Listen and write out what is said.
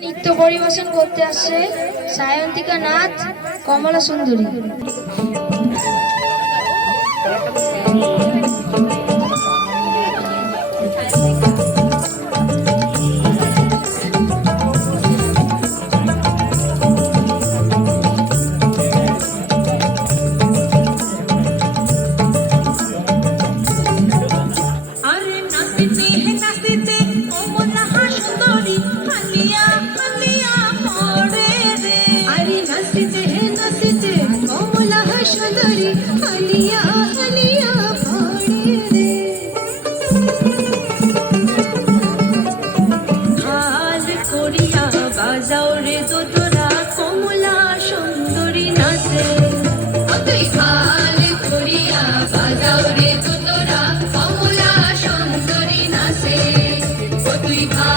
নৃত্য পরিবেশন করতে আসছে সায়ন্তিকা নাথ কমলা সুন্দরী। Happy.